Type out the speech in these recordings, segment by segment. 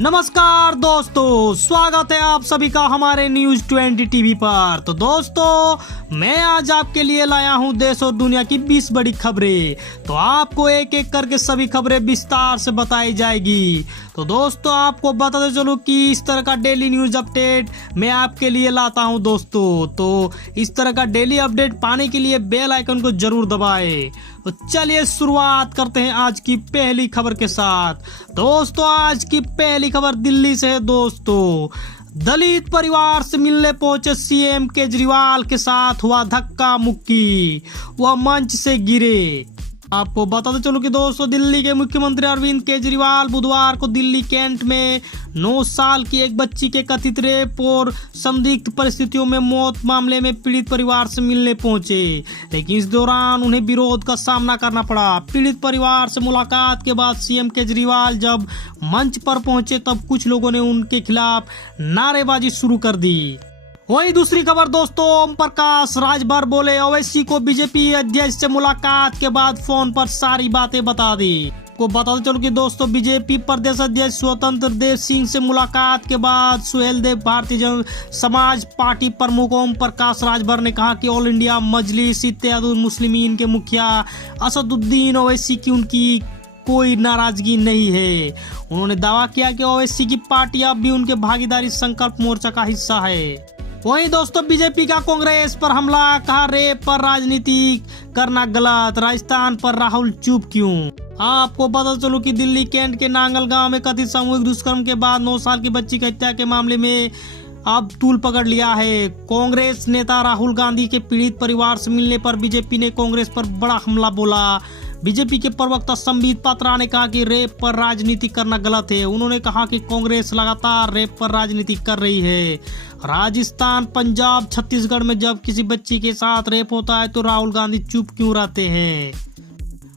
नमस्कार दोस्तों, स्वागत है आप सभी का हमारे न्यूज 20 टीवी पर। तो दोस्तों, मैं आज आपके लिए लाया हूं देश और दुनिया की 20 बड़ी खबरें। तो आपको एक एक करके सभी खबरें विस्तार से बताई जाएगी। तो दोस्तों, आपको बताते चलो कि इस तरह का डेली न्यूज अपडेट मैं आपके लिए लाता हूं दोस्तों। तो इस तरह का डेली अपडेट पाने के लिए बेल आइकन को जरूर दबाएं। तो चलिए शुरुआत करते हैं आज की पहली खबर के साथ। दोस्तों, आज की पहली खबर दिल्ली से है दोस्तों। दलित परिवार से मिलने पहुंचे सीएम केजरीवाल के साथ हुआ धक्का मुक्की, वह मंच से गिरे। आपको बताते चलो कि दोस्तों, दिल्ली के मुख्यमंत्री अरविंद केजरीवाल बुधवार को दिल्ली कैंट में 9 साल की एक बच्ची के कथित रेप और संदिग्ध परिस्थितियों में मौत मामले में पीड़ित परिवार से मिलने पहुंचे, लेकिन इस दौरान उन्हें विरोध का सामना करना पड़ा। पीड़ित परिवार से मुलाकात के बाद सीएम केजरीवाल जब मंच पर पहुंचे तब कुछ लोगों ने उनके खिलाफ नारेबाजी शुरू कर दी। वही दूसरी खबर दोस्तों, ओम प्रकाश राजभर बोले ओवैसी को बीजेपी अध्यक्ष से मुलाकात के बाद फोन पर सारी बातें बता दी। को बताते चलो कि दोस्तों, बीजेपी प्रदेश अध्यक्ष स्वतंत्र देव सिंह से मुलाकात के बाद सुहेल देव भारतीय जन समाज पार्टी प्रमुख ओम प्रकाश राजभर ने कहा कि ऑल इंडिया मजलिस इत्तेहादुल मुस्लिमीन के मुखिया असदुद्दीन ओवैसी की उनकी कोई नाराजगी नहीं है। उन्होंने दावा किया कि ओवैसी की पार्टी अब भी उनके भागीदारी संकल्प मोर्चा का हिस्सा है। वहीं दोस्तों, बीजेपी का कांग्रेस पर हमला, कहा रेप पर राजनीति करना गलत, राजस्थान पर राहुल चुप क्यों। आपको पता चलो कि दिल्ली कैंट के नांगल गांव में कथित सामूहिक दुष्कर्म के बाद 9 साल की बच्ची की हत्या के मामले में अब तूल पकड़ लिया है। कांग्रेस नेता राहुल गांधी के पीड़ित परिवार से मिलने पर बीजेपी ने कांग्रेस पर बड़ा हमला बोला। बीजेपी के प्रवक्ता संबित पात्रा ने कहा कि रेप पर राजनीति करना गलत है। उन्होंने कहा कि कांग्रेस लगातार रेप पर राजनीति कर रही है। राजस्थान, पंजाब, छत्तीसगढ़ में जब किसी बच्ची के साथ रेप होता है तो राहुल गांधी चुप क्यों रहते हैं।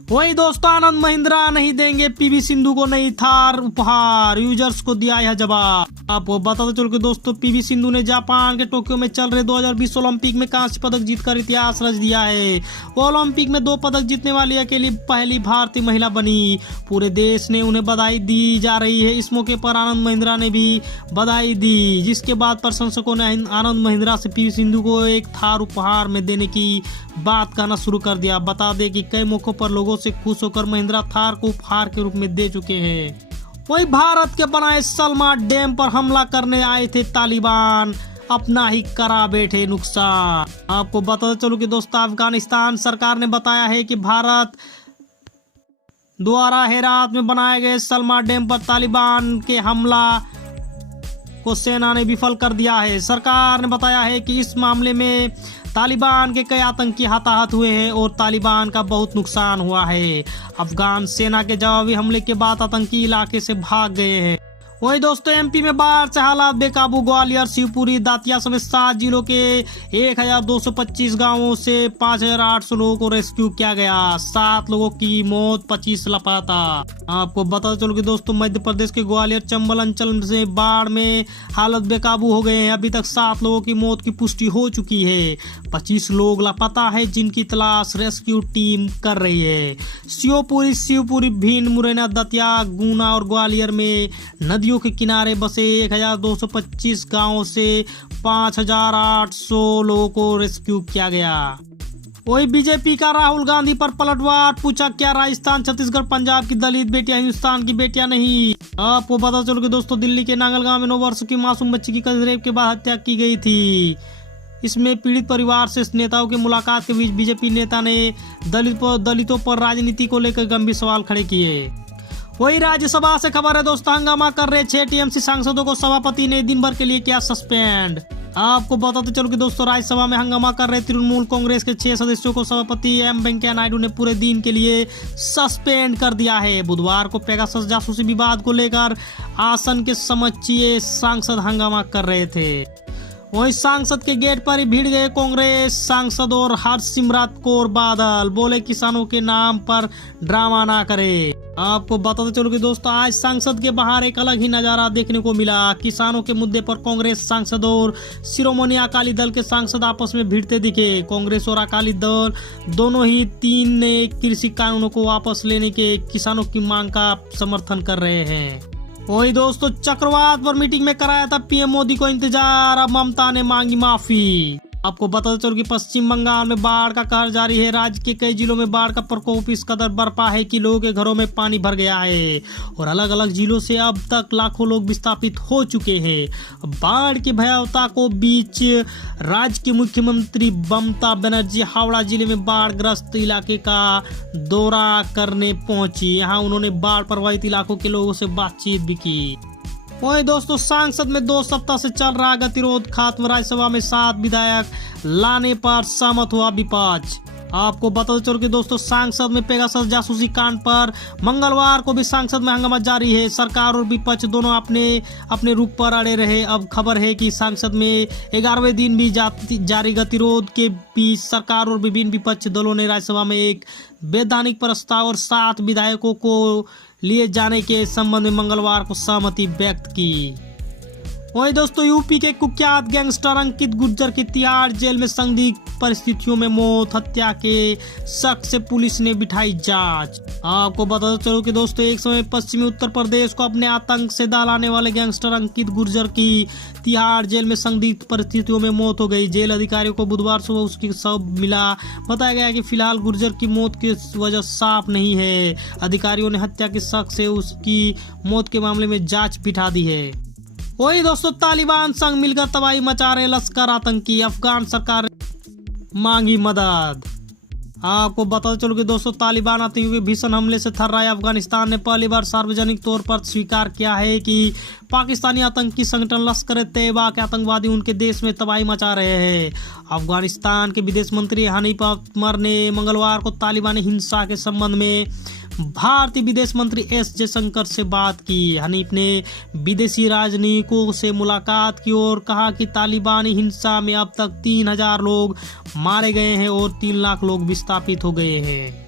वही दोस्तों, आनंद महिंद्रा नहीं देंगे पीवी सिंधु को नई थार उपहार, यूजर्स को दिया यह जवाब। आपको बताते चलो कि दोस्तों, पीवी सिंधु ने जापान के टोक्यो में चल रहे 2020 ओलंपिक में कांस्य पदक जीतकर इतिहास रच दिया है। वो ओलंपिक में 2 पदक जीतने वाली अकेली पहली भारतीय महिला बनी। पूरे देश ने उन्हें बधाई दी जा रही है। इस मौके पर आनंद महिंद्रा ने भी बधाई दी, जिसके बाद प्रशंसकों ने आनंद महिंद्रा से पीवी सिंधु को एक थार उपहार में देने की बात कहना शुरू कर दिया। बता दें कि कई मौकों पर लोगों से खुश होकर महिंद्रा थार को उपहार के रूप में दे चुके हैं। वही भारत के बनाए सलमा डैम पर हमला करने आए थे तालिबान, अपना ही करा बैठे नुकसान। आपको बताते चलो कि दोस्तों, अफगानिस्तान सरकार ने बताया है कि भारत द्वारा हेरात में बनाए गए सलमा डैम पर तालिबान के हमला को सेना ने विफल कर दिया है। सरकार ने बताया है कि इस मामले में तालिबान के कई आतंकी हताहत हुए हैं और तालिबान का बहुत नुकसान हुआ है। अफगान सेना के जवाबी हमले के बाद आतंकी इलाके से भाग गए हैं। वही दोस्तों, एमपी में बाढ़ से हालात बेकाबू। ग्वालियर, शिवपुरी, दातिया समेत 7 जिलों के 1225 गांवों से 5800 लोगों को रेस्क्यू किया गया। 7 लोगों की मौत, 25 लापता। आपको बता चलो कि दोस्तों, मध्य प्रदेश के ग्वालियर चंबल अंचल से बाढ़ में हालत बेकाबू हो गए हैं। अभी तक 7 लोगों की मौत की पुष्टि हो चुकी है। 25 लोग लापता है, जिनकी तलाश रेस्क्यू टीम कर रही है। शिवपुरी, भिंड, मुरैना, दतिया, गुना और ग्वालियर में नदियों के किनारे बसे 1225 गांवों से 5800 लोगों को रेस्क्यू किया गया। वही बीजेपी का राहुल गांधी पर पलटवार, पूछा क्या राजस्थान, छत्तीसगढ़, पंजाब की दलित बेटियां हिंदुस्तान की बेटियां नहीं। आपको पता चलो कि दोस्तों, दिल्ली के नांगल गांव में 9 वर्ष की मासूम बच्ची की कथित रेप के बाद हत्या की गई थी। इसमें पीड़ित परिवार से नेताओं की मुलाकात के बीच बीजेपी नेता ने दलितों पर राजनीति को लेकर गंभीर सवाल खड़े किए। वही राज्यसभा से खबर है दोस्तों, हंगामा कर रहे 6 टीएमसी सांसदों को सभापति ने दिन भर के लिए किया सस्पेंड। आपको बताते चलो कि दोस्तों, राज्यसभा में हंगामा कर रहे तृणमूल कांग्रेस के 6 सदस्यों को सभापति एम वेंकैया नायडू ने पूरे दिन के लिए सस्पेंड कर दिया है। बुधवार को पेगासस जासूसी विवाद को लेकर आसन के समक्ष सांसद हंगामा कर रहे थे। वहीं सांसद के गेट पर ही भीड़ गए कांग्रेस सांसद और हरसिमरत कौर बादल, बोले किसानों के नाम पर ड्रामा ना करे। आपको बताते चलो कि दोस्तों, आज संसद के बाहर एक अलग ही नजारा देखने को मिला। किसानों के मुद्दे पर कांग्रेस सांसद और शिरोमणि अकाली दल के सांसद आपस में भिड़ते दिखे। कांग्रेस और अकाली दल दोनों ही 3 नए कृषि कानूनों को वापस लेने के किसानों की मांग का समर्थन कर रहे हैं। वही दोस्तों, चक्रवात पर मीटिंग में कराया था पीएम मोदी को इंतजार, अब ममता ने मांगी माफी। आपको बता चलो कि पश्चिम बंगाल में बाढ़ का कहर जारी है। राज्य के कई जिलों में बाढ़ का प्रकोप इस कदर बरपा है कि लोगों के घरों में पानी भर गया है और अलग अलग जिलों से अब तक लाखों लोग विस्थापित हो चुके हैं। बाढ़ की भयावता को बीच राज्य की मुख्यमंत्री ममता बनर्जी हावड़ा जिले में बाढ़ ग्रस्त इलाके का दौरा करने पहुंची। यहाँ उन्होंने बाढ़ प्रभावित इलाकों के लोगों से बातचीत भी की। वही दोस्तों, सांसद में 2 सप्ताह से चल रहा गतिरोध खत्म, राज्यसभा में 7 विधायक लाने पर सहमत हुआ विपक्ष। आपको बता चलो कि दोस्तों, सांसद में पेगासस जासूसी कांड पर मंगलवार को भी सांसद में हंगामा जारी है। सरकार और विपक्ष दोनों अपने रुख पर अड़े रहे। अब खबर है कि सांसद में 11वें दिन भी जारी गतिरोध के बीच सरकार और विभिन्न विपक्ष दलों ने राज्यसभा में एक वैधानिक प्रस्ताव और 7 विधायकों को लिए जाने के संबंध में मंगलवार को सहमति व्यक्त की। वहीं दोस्तों, यूपी के कुख्यात गैंगस्टर अंकित गुर्जर की तिहाड़ जेल में संदिग्ध परिस्थितियों में मौत, हत्या के शक से पुलिस ने बिठाई जांच। आपको बता चलो कि दोस्तों, एक समय पश्चिमी उत्तर प्रदेश को अपने आतंक से दहलाने वाले गैंगस्टर अंकित गुर्जर की तिहाड़ जेल में संदिग्ध परिस्थितियों में मौत हो गई। जेल अधिकारियों को बुधवार सुबह उसकी शव मिला। बताया गया कि फिलहाल गुर्जर की मौत की वजह साफ नहीं है। अधिकारियों ने हत्या के शक से उसकी मौत के मामले में जांच बिठा दी है। वही दोस्तों, तालिबान संग मिलकर तबाही मचा रहे लश्कर आतंकी, अफगान सरकार ने मांगी मदद। आपको बता चलो कि दोस्तों, तालिबान आतंकियों के भीषण हमले से थर्राए अफगानिस्तान ने पहली बार सार्वजनिक तौर पर स्वीकार किया है कि पाकिस्तानी आतंकी संगठन लश्कर तैयबा के आतंकवादी उनके देश में तबाही मचा रहे हैं। अफगानिस्तान के विदेश मंत्री हनीफ अतमर ने मंगलवार को तालिबानी हिंसा के संबंध में भारतीय विदेश मंत्री एस जयशंकर से बात की। हनीफ ने विदेशी राजनयिकों से मुलाकात की और कहा कि तालिबानी हिंसा में अब तक 3000 लोग मारे गए हैं और 3 लाख लोग विस्थापित हो गए हैं।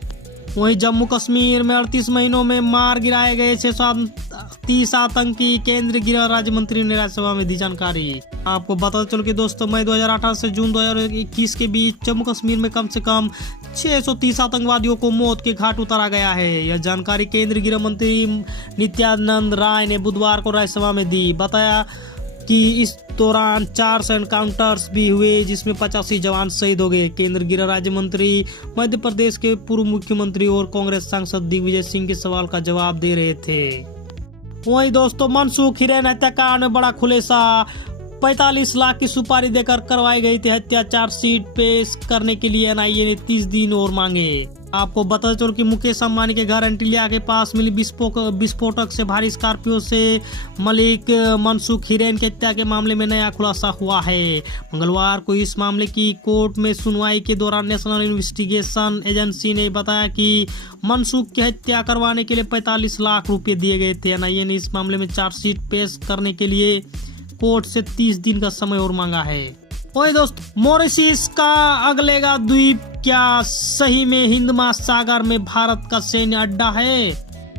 वहीं जम्मू कश्मीर में 38 महीनों में मार गिराए गए 630 आतंकी, केंद्रीय गृह राज्य मंत्री ने राज्यसभा में दी जानकारी। आपको बता चलो कि दोस्तों, मई 2018 से जून 2021 के बीच जम्मू कश्मीर में कम से कम 630 आतंकवादियों को मौत के घाट उतारा गया है। यह जानकारी केंद्रीय गृह मंत्री नित्यानंद राय ने बुधवार को राज्यसभा में दी। बताया कि इस दौरान 400 एनकाउंटर्स भी हुए जिसमें 85 जवान शहीद हो गए। केंद्रीय गृह राज्य मंत्री मध्य प्रदेश के पूर्व मुख्यमंत्री और कांग्रेस सांसद दिग्विजय सिंह के सवाल का जवाब दे रहे थे। वहीं दोस्तों, मनसुख हिरेन हत्याकांड में बड़ा खुलासा, 45 लाख की सुपारी देकर करवाई गई थी हत्या। चार्जशीट पेश करने के लिए एनआईए ने 30 दिन और मांगे। आपको बता चलो कि मुकेश अंबानी के घर एंटीलिया के पास मिली विस्फोटक से भारी स्कॉर्पियो से मलिक मनसुख हिरेन की हत्या के मामले में नया खुलासा हुआ है। मंगलवार को इस मामले की कोर्ट में सुनवाई के दौरान नेशनल इन्वेस्टिगेशन एजेंसी ने बताया कि मनसुख की हत्या करवाने के लिए 45 लाख रुपए दिए गए थे। एनआईए ने इस मामले में चार्जशीट पेश करने के लिए कोर्ट से 30 दिन का समय और मांगा है। ओए दोस्त, मॉरिशस का अगलेगा द्वीप क्या सही में हिंद महासागर में भारत का सैन्य अड्डा है?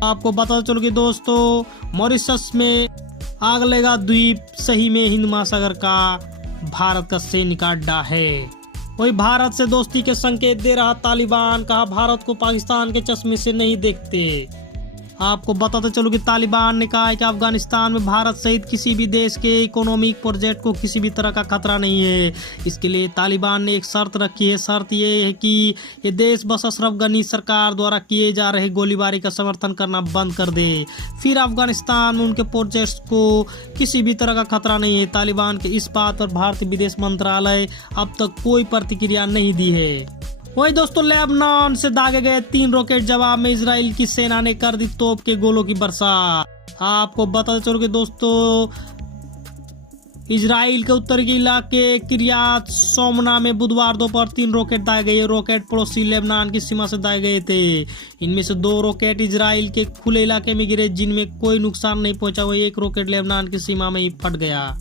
आपको बता चलो कि दोस्तों, मॉरिशस में अगलेगा द्वीप सही में हिंद महासागर का भारत का सैन्य का अड्डा है। वही भारत से दोस्ती के संकेत दे रहा तालिबान, कहा भारत को पाकिस्तान के चश्मे से नहीं देखते। आपको बताते चलो कि तालिबान ने कहा है कि अफगानिस्तान में भारत सहित किसी भी देश के इकोनॉमिक प्रोजेक्ट को किसी भी तरह का खतरा नहीं है। इसके लिए तालिबान ने एक शर्त रखी है। शर्त ये है कि ये देश बस अशरफ गनी सरकार द्वारा किए जा रहे गोलीबारी का समर्थन करना बंद कर दे, फिर अफगानिस्तान में उनके प्रोजेक्ट्स को किसी भी तरह का खतरा नहीं है। तालिबान के इस बात पर भारतीय विदेश मंत्रालय अब तक कोई प्रतिक्रिया नहीं दी है। वही दोस्तों, लेबनान से दागे गए 3 रॉकेट जवाब में इजराइल की सेना ने कर दी तोप के गोलों की वर्षा। आपको बता चलो कि दोस्तों, इजराइल के उत्तरी इलाके किरियात सोमना में बुधवार दोपहर 3 रॉकेट दागे गए। रॉकेट पड़ोसी लेबनान की सीमा से दागे गए थे। इनमें से 2 रॉकेट इजराइल के खुले इलाके में गिरे जिनमें कोई नुकसान नहीं पहुंचा। वही एक रॉकेट लेबनान की सीमा में ही फट गया।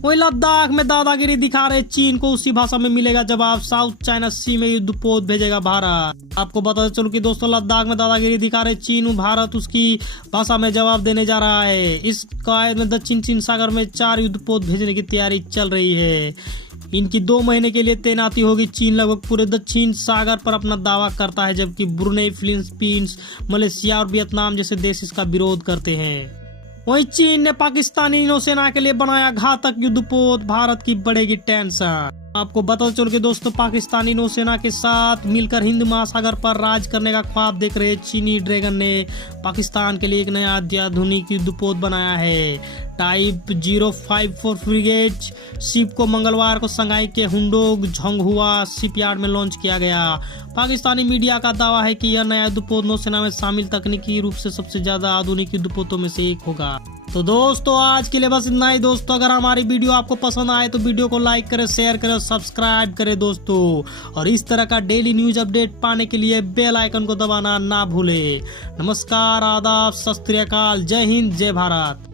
वही लद्दाख में दादागिरी दिखा रहे चीन को उसी भाषा में मिलेगा जवाब। साउथ चाइना सी में युद्धपोत भेजेगा भारत। आपको बता चलो कि दोस्तों, लद्दाख में दादागिरी दिखा रहे चीन, भारत उसकी भाषा में जवाब देने जा रहा है। इस कवायद में दक्षिण चीन सागर में 4 युद्धपोत भेजने की तैयारी चल रही है। इनकी 2 महीने के लिए तैनाती होगी। चीन लगभग पूरे दक्षिण सागर पर अपना दावा करता है, जबकि ब्रुनेई, फिलीपींस, मलेशिया और वियतनाम जैसे देश इसका विरोध करते हैं। वहीं चीन ने पाकिस्तानी नौसेना के लिए बनाया घातक युद्धपोत, भारत की बढ़ेगी टेंशन। आपको बता चल के दोस्तों, पाकिस्तानी नौसेना के साथ मिलकर हिंद महासागर पर राज करने का ख्वाब देख रहे चीनी ड्रैगन ने पाकिस्तान के लिए एक नया अत्याधुनिक युद्धपोत बनाया है। टाइप 054 फ्रिगेट शिप को मंगलवार को शंघाई के हुंडोग झंगहुआ शिपयार्ड में लॉन्च किया गया। पाकिस्तानी मीडिया का दावा है कि यह नया युद्धपोत नौसेना में शामिल तकनीकी रूप से सबसे ज्यादा आधुनिक युद्धपोतों में से एक होगा। तो दोस्तों आज के लिए बस इतना ही दोस्तों। अगर हमारी वीडियो आपको पसंद आए तो वीडियो को लाइक करें, शेयर करें, सब्सक्राइब करें दोस्तों। और इस तरह का डेली न्यूज अपडेट पाने के लिए बेल आइकन को दबाना ना भूलें। नमस्कार, आदाब, सत श्री अकाल, जय हिंद, जय भारत।